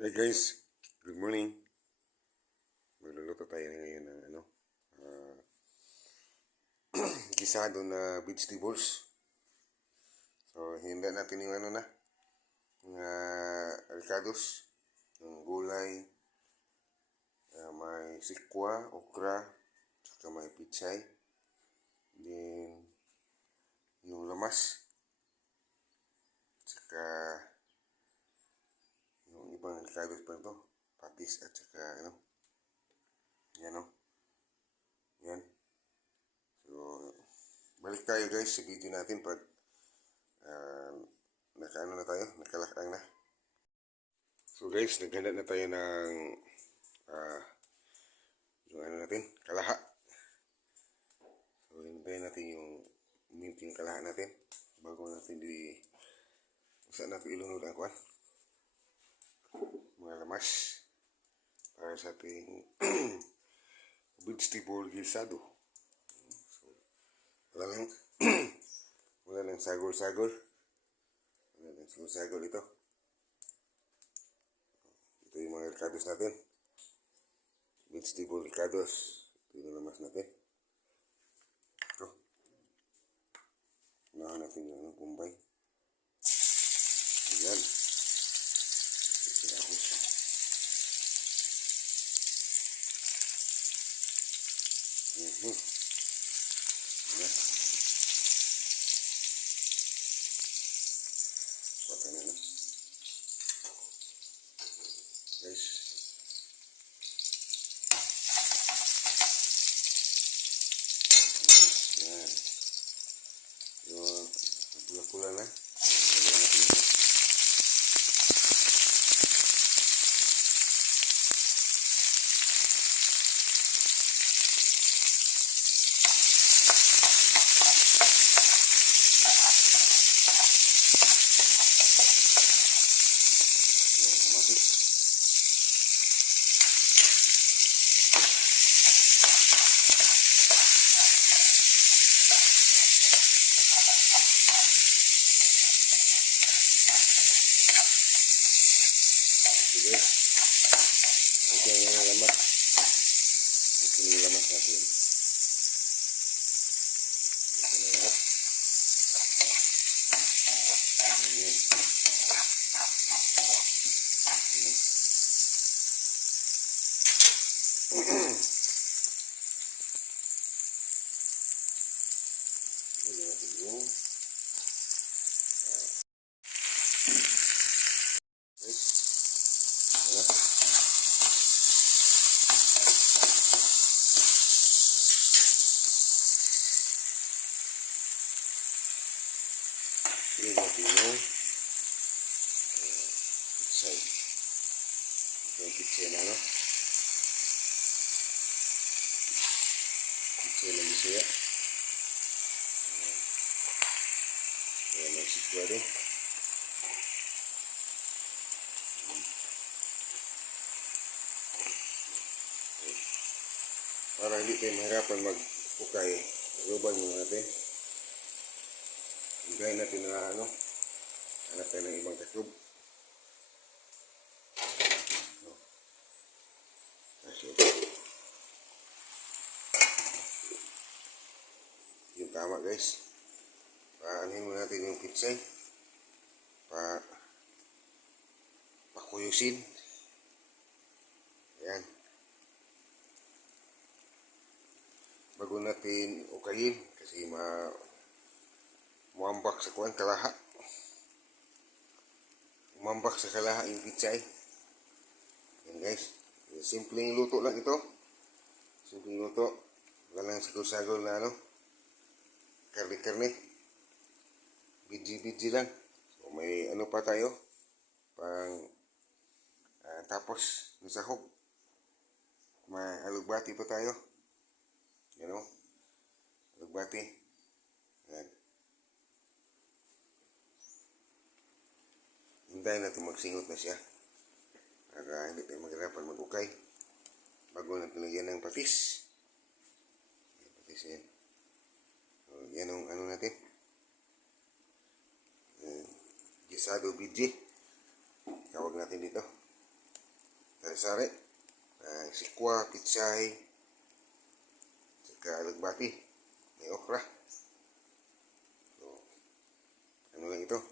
Hey guys, good morning. Magluluto tayo ngayon ng ah, gisado na vegetables. So, hinda natin yung avocados, yung gulay, may sikwa, okra, saka may pichay, then yung lamas, saka yung ibang avocados pa ito, patis at saka yan o, yan. So, balik tayo guys sa video natin pag uh, na tayo, nakalakang na. So guys, naghanda na tayo ng uh, yung natin, kalaha. So hintayin natin yung minting kalaha natin bago natin saan natin ilunod ang kwan, mga lamas para sa ating vegetable gisado. So, wala lang wala lang sagol-sagol. Wala lang sagol-sagol ito. Ito yung mga ricados natin. Vegetable ricados. Ito yung lamas natin. Ito. Unahan natin yung kumbay. Ayan. Ito yung ahos. Ayan. Patay na na. Guys. Ayan. Yung pula-pula na. Ayan natin yun. Sige. Okay yung lamas. Okay yung lamas natin. Ito na lahat. Ayan. Ayan. Lagyan natin yung lagyan natin yung pitsay. Ito yung pitsay na pitsay ng Bisaya. Ayan ang sikwa din. Para hindi tayo mahirapan mag-ukay, luban muna natin. Hinggayin natin na hanap tayo ng ibang kakyub. Kasi ito. Yung tama guys. Paanin muna natin yung pitsay. Pakuyusin. Ayan. Bago natin ukayin kasi muambak sa kuwan kalaha. Umambak sa kalaha yung pitsay. Yan guys. Simpleng luto lang ito. Simpleng luto. Wala lang sagol-sagol na karne-karne. Bidji-bidji lang. So may pa tayo. Tapos nasahog. May alugbati pa tayo. Yan o. Alugbati. Yan. Hintayin natin magsingot na siya. Para hindi tayo maghirapan mag-ukay. Bago natin lagyan ng patis. Patis yan. So, yan ang natin. Gisado bidji. Tawag natin dito. sari-sari, sikwa, pitsay, saka alagbati, may okra. So, ano lang ito,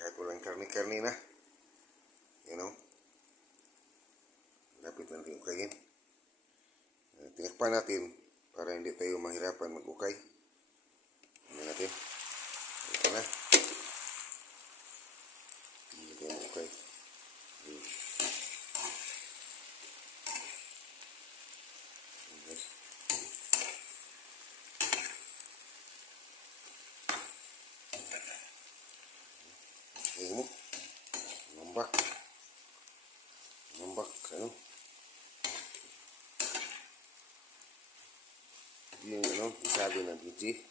kahit walang karne-karne na, you know, lapit lang natin ukayin. Tinakpan natin para hindi tayo mahirapan mag-ukay. Ano natin, ito na, hindi tayo mag-ukay. Tingnan mo, ngambak, ano, yung ano, sabi ng BG.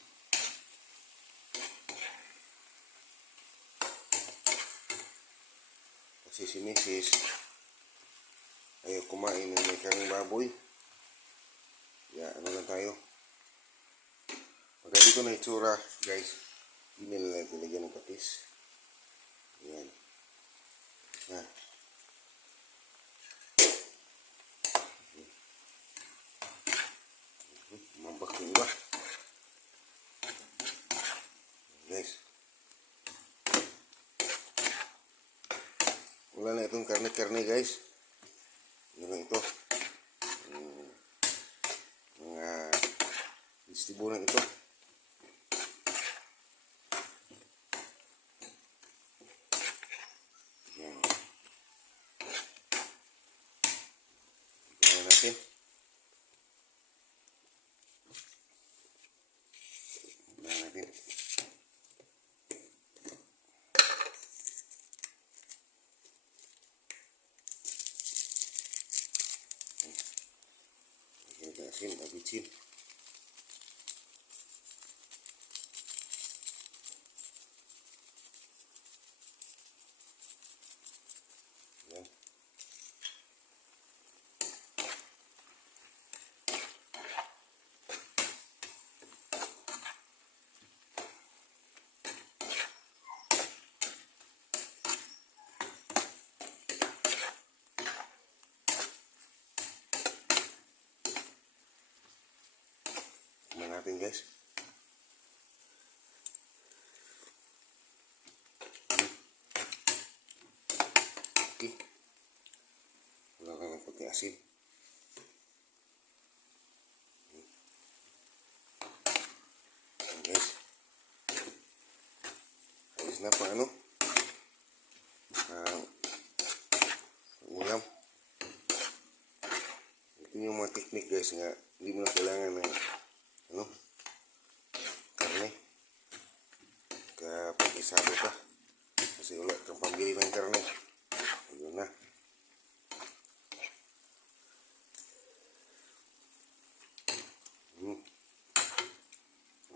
Kasi si Mrs. ayaw kumain ng may karning baboy. Kaya ano lang tayo. Pagka dito na itsura, guys, hindi nila nilagyan ng patis. Ayan. Na. Mambak yung iba. Guys. Wala na itong karne-karne, guys. Yun lang ito. Mga distribunan ito. Yan. Tignan natin. Tignan natin. Asin, abicin. Yan. Tignan natin, guys. Okay. Wala ka ng pagka-asin. Guys. Ayos na pa ano. Ulam. Ito yung mga technique, guys, nga hindi mo na kailangan ng ano, karne. Kapag isado ka. Kasi wala kang pambili ng karne. Ayun na.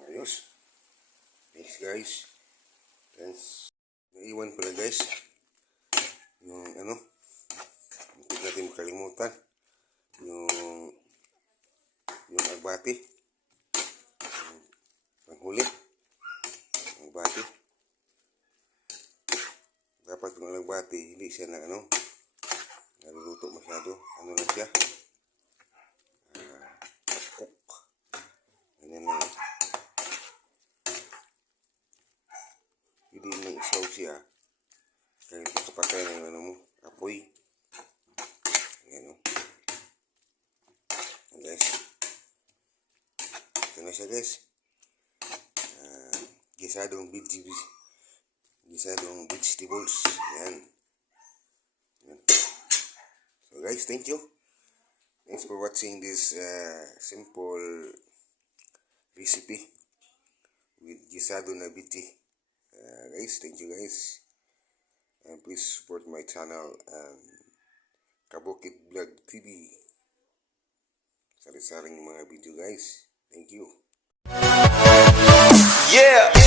Ayos. Thanks, guys. Thanks. Naiwan pala, guys, yung ano, hindi natin makalimutan yung agbati, yung panghuli, agbati. Dapat kung agbati, hindi siya na ano, naluluto masyado, ano lang siya, cook, ganyan lang. Hindi na isaw siya, kaya ito kapatay ng ano mo, apoy. Ayan o. Guys, ito na siya, guys. Gisadong vegetables. Yan. Yan. So guys, thank you. Thanks for watching this simple recipe with gisado na veggie. Guys, thank you, guys. And please support my channel, Kabukid Vlog TV. Sari-saring mga video, guys. Thank you. Yeah.